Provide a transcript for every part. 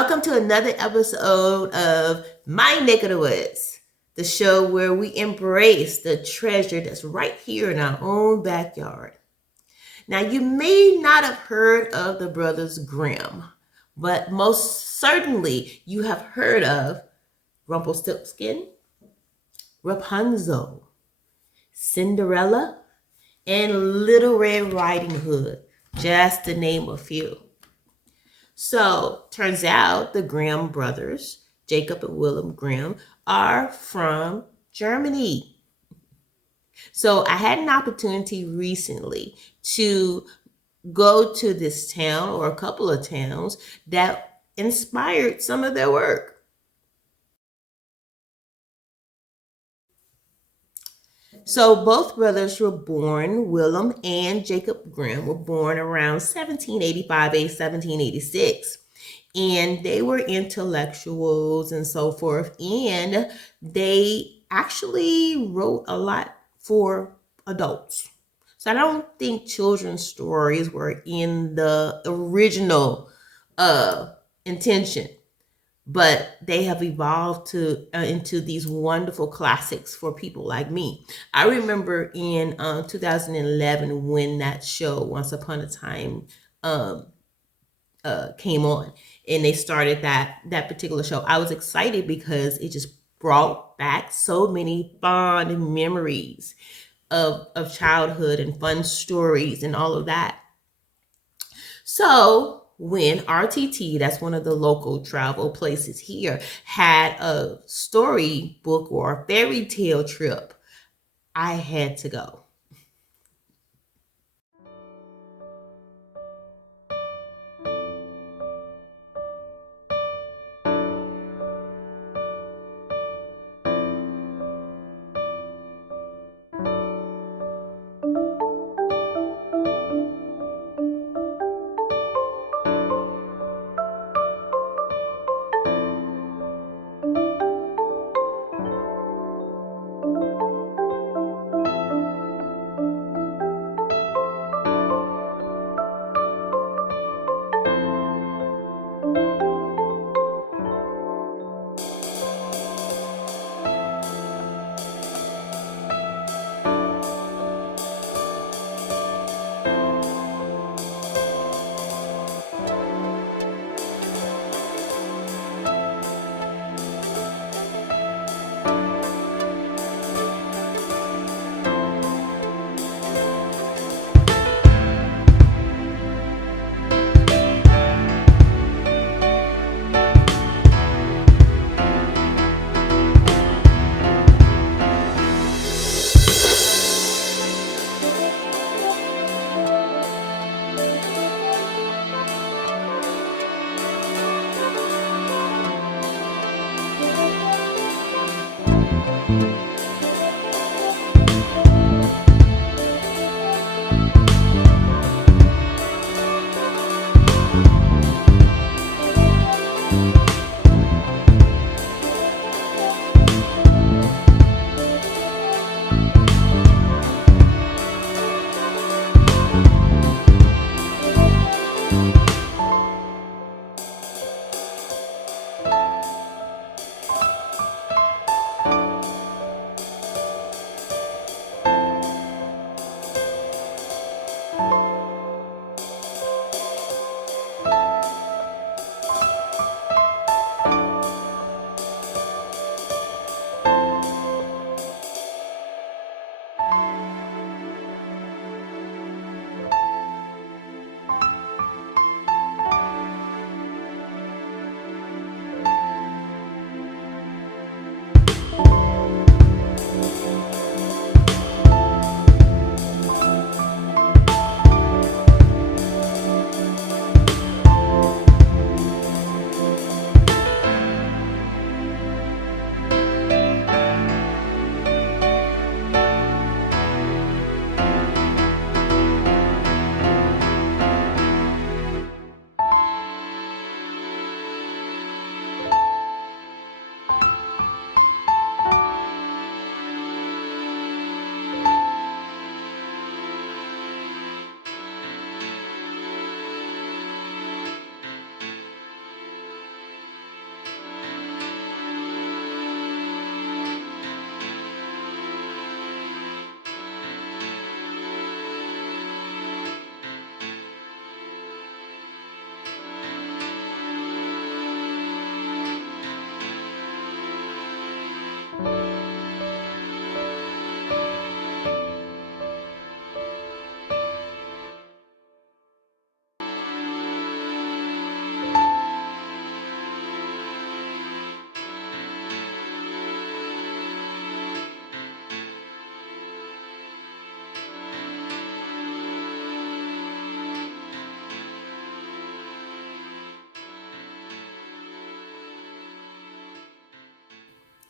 Welcome to another episode of My Neck of the Woods, the show where we embrace the treasure that's right here in our own backyard. Now, you may not have heard of the brothers Grimm, but most certainly you have heard of Rumpelstiltskin, Rapunzel, Cinderella, and Little Red Riding Hood, just to name a few. So, turns out the Grimm brothers, Jacob and Wilhelm Grimm, are from Germany. So, I had an opportunity recently to go to this town or a couple of towns that inspired some of their work. So both brothers were born, Wilhelm and Jacob Grimm were born around 1785, 1786. And they were intellectuals and so forth. And they actually wrote a lot for adults. So I don't think children's stories were in the original intention, but they have evolved into these wonderful classics for people like me. I remember in 2011 when that show Once Upon a Time came on, and they started that particular show. I was excited because it just brought back so many fond memories of childhood and fun stories and all of that. So when RTT, that's one of the local travel places here, had a story book or a fairy tale trip, I had to go.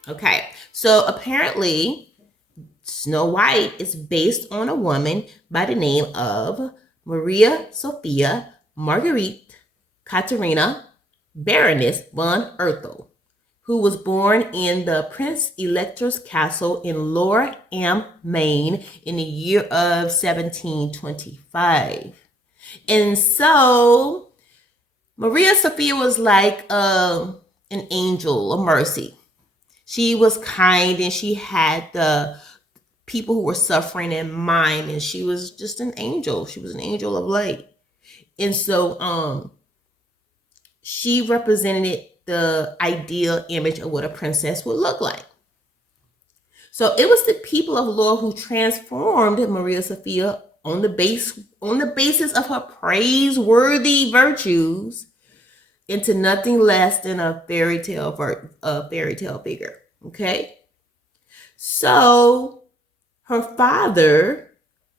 Okay, so apparently Snow White is based on a woman by the name of Maria Sophia Marguerite Katerina Baroness von Erthel, who was born in the Prince Elector's Castle in Lower Maine in the year of 1725. And so Maria Sophia was like an angel of mercy. She was kind and she had the people who were suffering in mind, and she was just an angel. She was an angel of light. And so she represented the ideal image of what a princess would look like. So it was the people of Loa who transformed Maria Sophia on the basis of her praiseworthy virtues into nothing less than a fairy tale figure. Okay, so her father,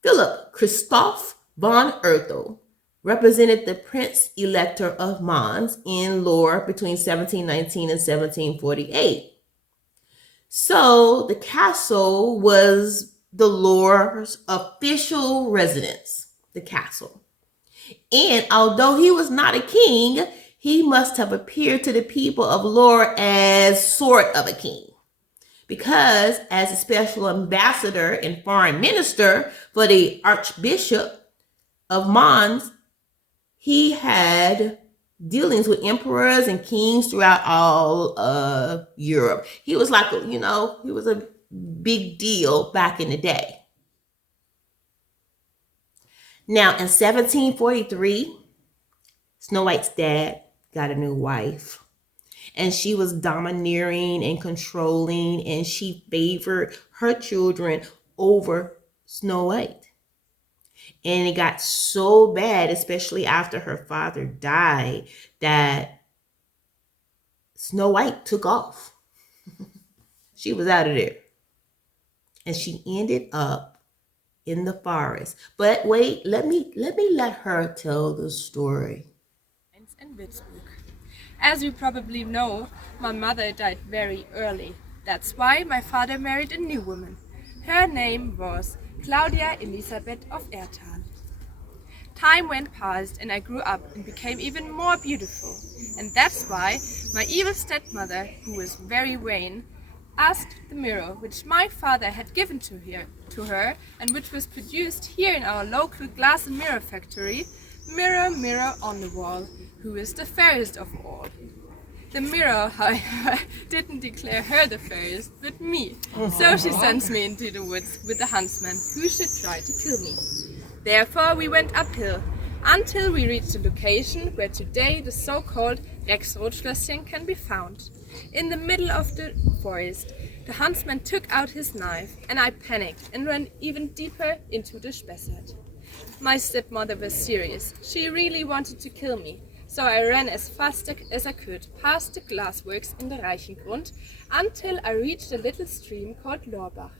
Philip Christoph von Erthel, represented the Prince Elector of Mons in Loire between 1719 and 1748. So the castle was the Loire's official residence, the castle. And although he was not a king, he must have appeared to the people of Loire as sort of a king, because as a special ambassador and foreign minister for the Archbishop of Mons, he had dealings with emperors and kings throughout all of Europe. He was like, he was a big deal back in the day. Now, in 1743, Snow White's dad got a new wife. And she was domineering and controlling, and she favored her children over Snow White. And it got so bad, especially after her father died, that Snow White took off. She was out of there. And she ended up in the forest. But wait, let me let her tell the story. In Würzburg. As you probably know, my mother died very early. That's why my father married a new woman. Her name was Claudia Elisabeth of Erthal. Time went past and I grew up and became even more beautiful. And that's why my evil stepmother, who was very vain, asked the mirror which my father had given to her and which was produced here in our local glass and mirror factory, "Mirror, mirror on the wall, who is the fairest of all?" The mirror, however, didn't declare her the fairest, but me. So she sends me into the woods with the huntsman, who should try to kill me. Therefore we went uphill, until we reached the location where today the so-called Rexrothschlösschen can be found. In the middle of the forest, the huntsman took out his knife, and I panicked and ran even deeper into the Spessart. My stepmother was serious. She really wanted to kill me. So I ran as fast as I could past the glassworks in the Reichengrund until I reached a little stream called Lorbach.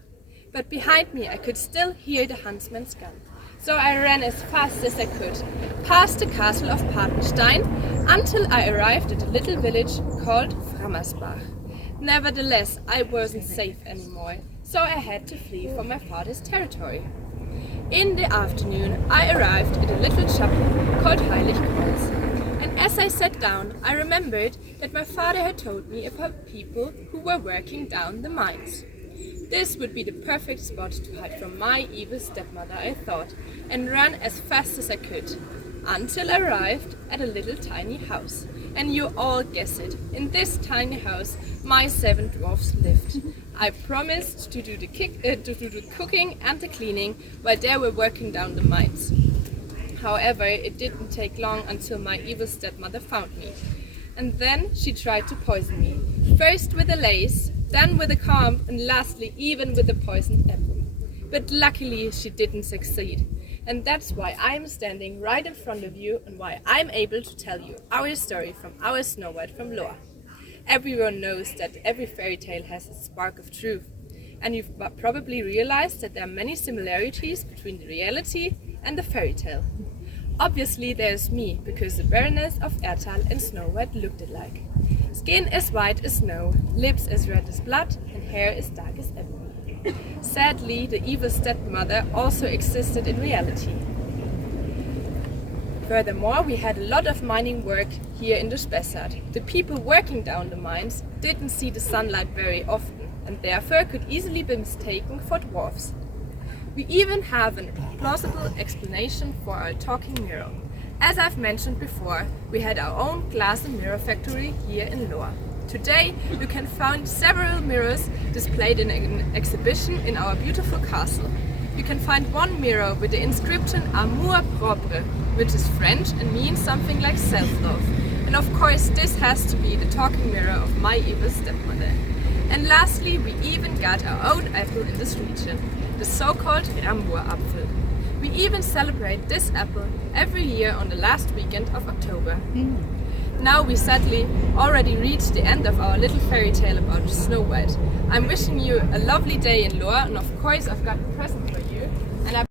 But behind me I could still hear the huntsman's gun. So I ran as fast as I could past the castle of Papenstein until I arrived at a little village called Frammersbach. Nevertheless, I wasn't safe anymore, so I had to flee for my father's territory. In the afternoon, I arrived at a little chapel called Heiligkreuz. And as I sat down, I remembered that my father had told me about people who were working down the mines. This would be the perfect spot to hide from my evil stepmother, I thought, and ran as fast as I could, until I arrived at a little tiny house. And you all guess it, in this tiny house, my 7 dwarfs lived. I promised to do the cooking and the cleaning while they were working down the mines. However, it didn't take long until my evil stepmother found me. And then she tried to poison me. First with a lace, then with a comb, and lastly even with a poisoned apple. But luckily she didn't succeed. And that's why I'm standing right in front of you and why I'm able to tell you our story from our Snow White from Loa. Everyone knows that every fairy tale has a spark of truth. And you've probably realized that there are many similarities between the reality and the fairy tale. Obviously there's me, because the Baroness of Erthal and Snow White looked alike. Skin as white as snow, lips as red as blood, and hair as dark as ebony. Sadly, the evil stepmother also existed in reality. Furthermore, we had a lot of mining work here in the Spessart. The people working down the mines didn't see the sunlight very often, and therefore could easily be mistaken for dwarfs. We even have a plausible explanation for our talking mirror. As I've mentioned before, we had our own glass and mirror factory here in Lohr. Today, you can find several mirrors displayed in an exhibition in our beautiful castle. You can find one mirror with the inscription Amour propre, which is French and means something like self-love. And of course, this has to be the talking mirror of my evil stepmother. And lastly, we even got our own apple in this region, the so-called Rambourapfel. We even celebrate this apple every year on the last weekend of October. Now we sadly already reached the end of our little fairy tale about Snow White. I'm wishing you a lovely day in Lohr, and of course I've got a present for you. And I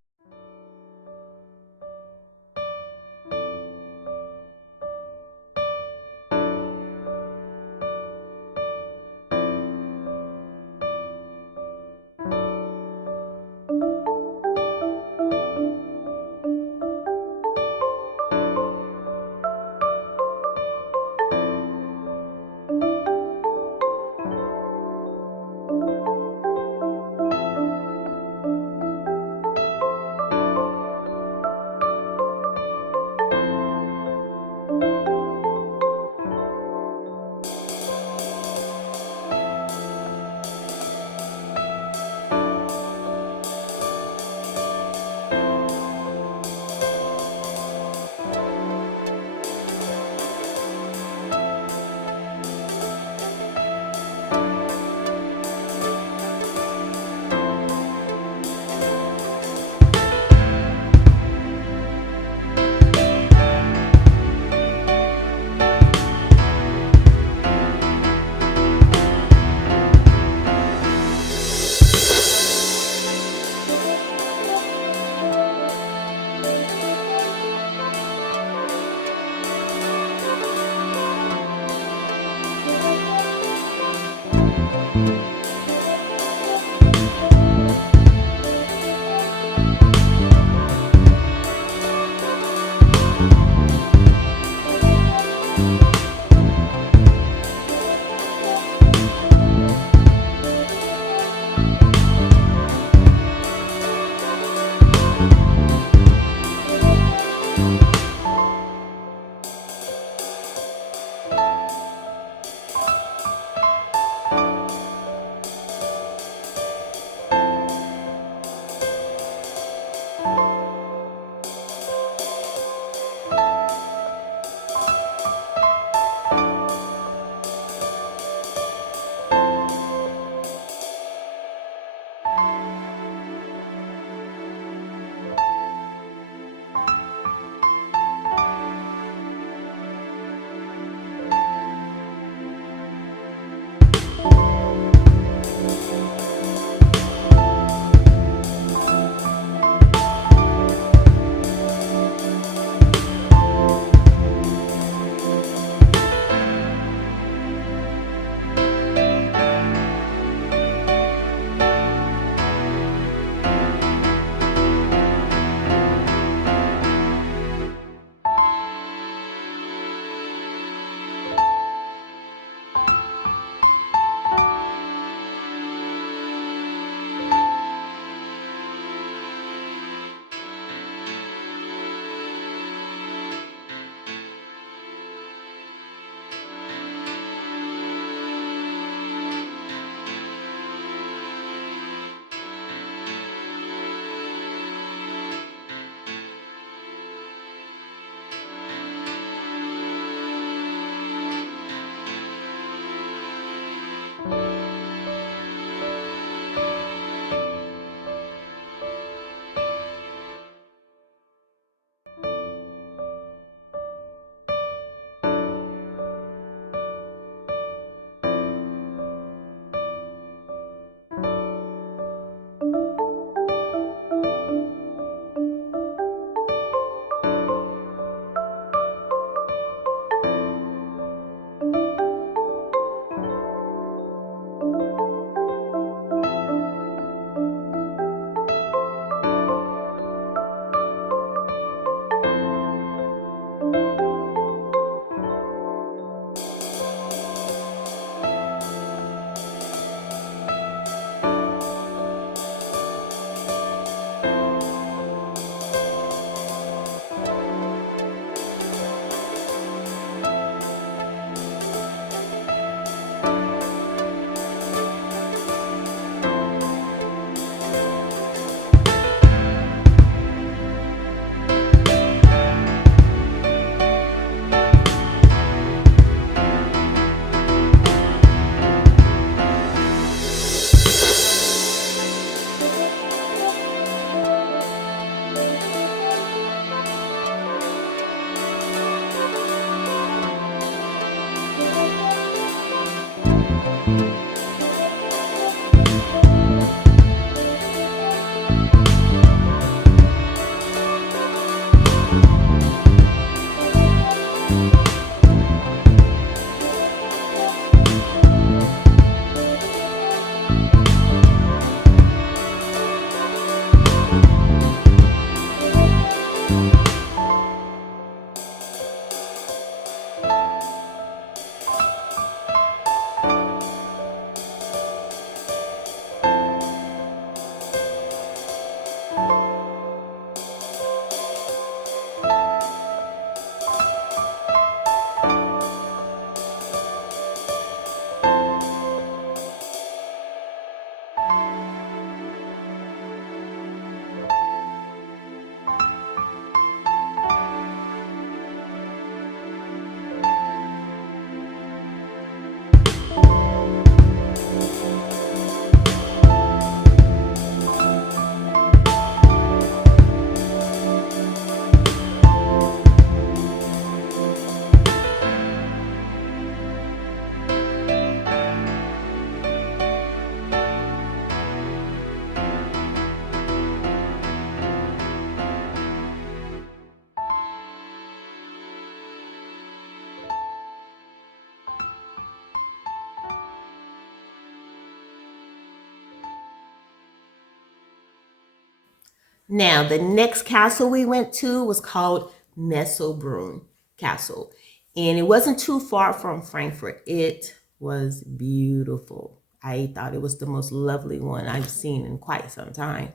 Now, the next castle we went to was called Messelbrunn Castle. And it wasn't too far from Frankfurt. It was beautiful. I thought it was the most lovely one I've seen in quite some time.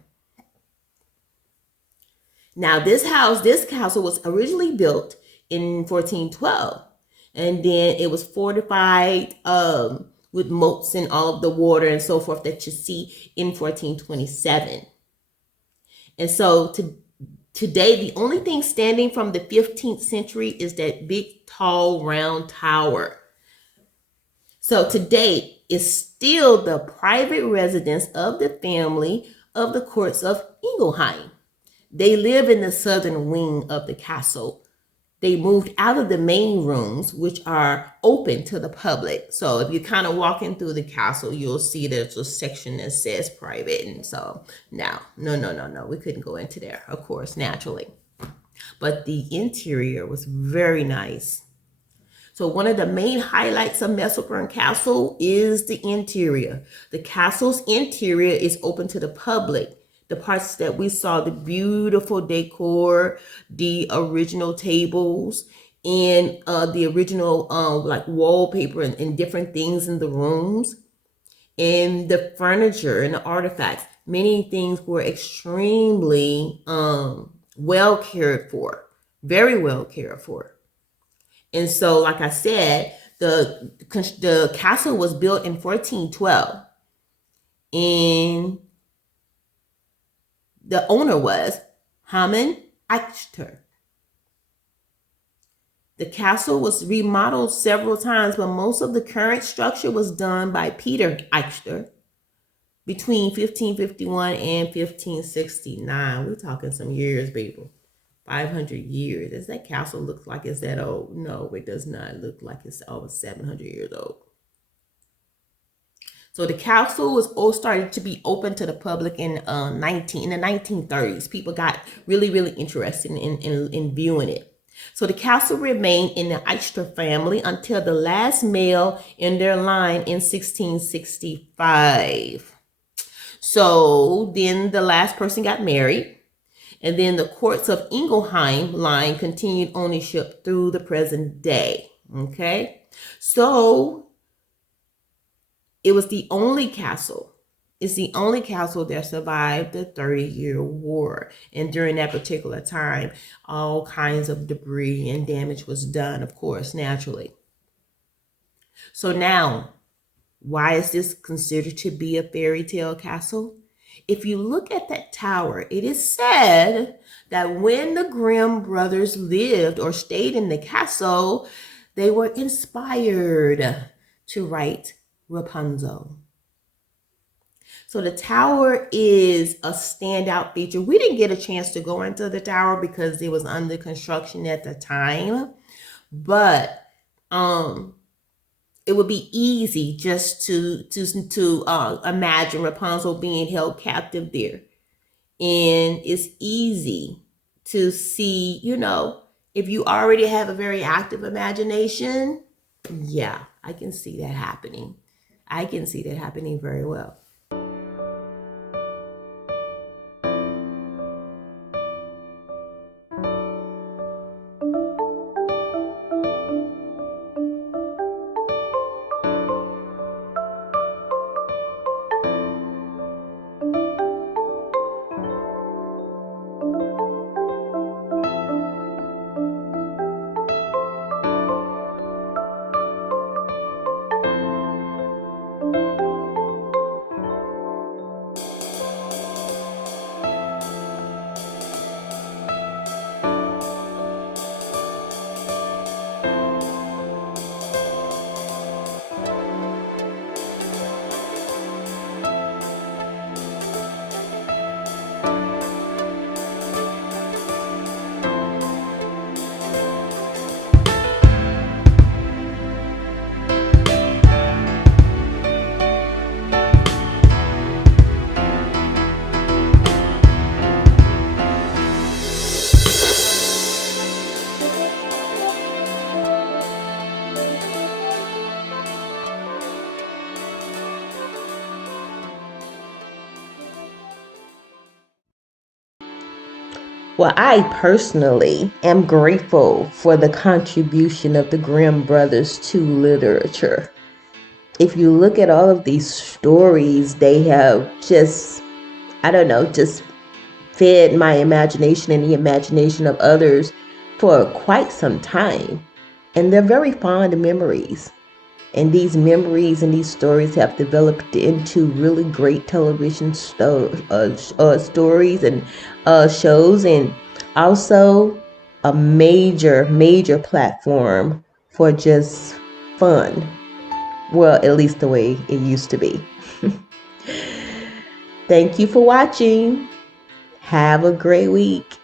Now, this castle was originally built in 1412. And then it was fortified with moats and all of the water and so forth that you see in 1427. And so today, the only thing standing from the 15th century is that big, tall, round tower. So today is still the private residence of the family of the courts of Ingelheim. They live in the southern wing of the castle. They moved out of the main rooms, which are open to the public. So if you're kind of walking through the castle, you'll see there's a section that says private. And so no, we couldn't go into there, of course, naturally. But the interior was very nice. So one of the main highlights of Messelbrunn Castle is the interior. The castle's interior is open to the public. The parts that we saw, the beautiful decor, the original tables, and the original like wallpaper and different things in the rooms, and the furniture and the artifacts. Many things were extremely well cared for, very well cared for. And so, like I said, the castle was built in 1412, and the owner was Hamann Eichter. The castle was remodeled several times, but most of the current structure was done by Peter Eichter between 1551 and 1569. We're talking some years, people. 500 years. Does that castle look like it's that old? No, it does not look like it's over 700 years old. So the castle was all started to be open to the public in the 1930s. People got really interested in viewing it. So the castle remained in the Eichter family until the last male in their line in 1665. So then the last person got married. And then the courts of Ingelheim line continued ownership through the present day. Okay. So it was the only castle. It's the only castle that survived the 30-year war. And during that particular time, all kinds of debris and damage was done, of course, naturally. So now, why is this considered to be a fairy tale castle? If you look at that tower, it is said that when the Grimm brothers lived or stayed in the castle, they were inspired to write Rapunzel. So the tower is a standout feature. We didn't get a chance to go into the tower because it was under construction at the time, but it would be easy just to imagine Rapunzel being held captive there, and it's easy to see, if you already have a very active imagination. Yeah, I can see that happening. I can see that happening very well. Well, I personally am grateful for the contribution of the Grimm brothers to literature. If you look at all of these stories, they have just, I don't know, just fed my imagination and the imagination of others for quite some time. And they're very fond memories. And these memories and these stories have developed into really great television stories and shows, and also a major platform for just fun. Well, at least the way it used to be. Thank you for watching. Have a great week.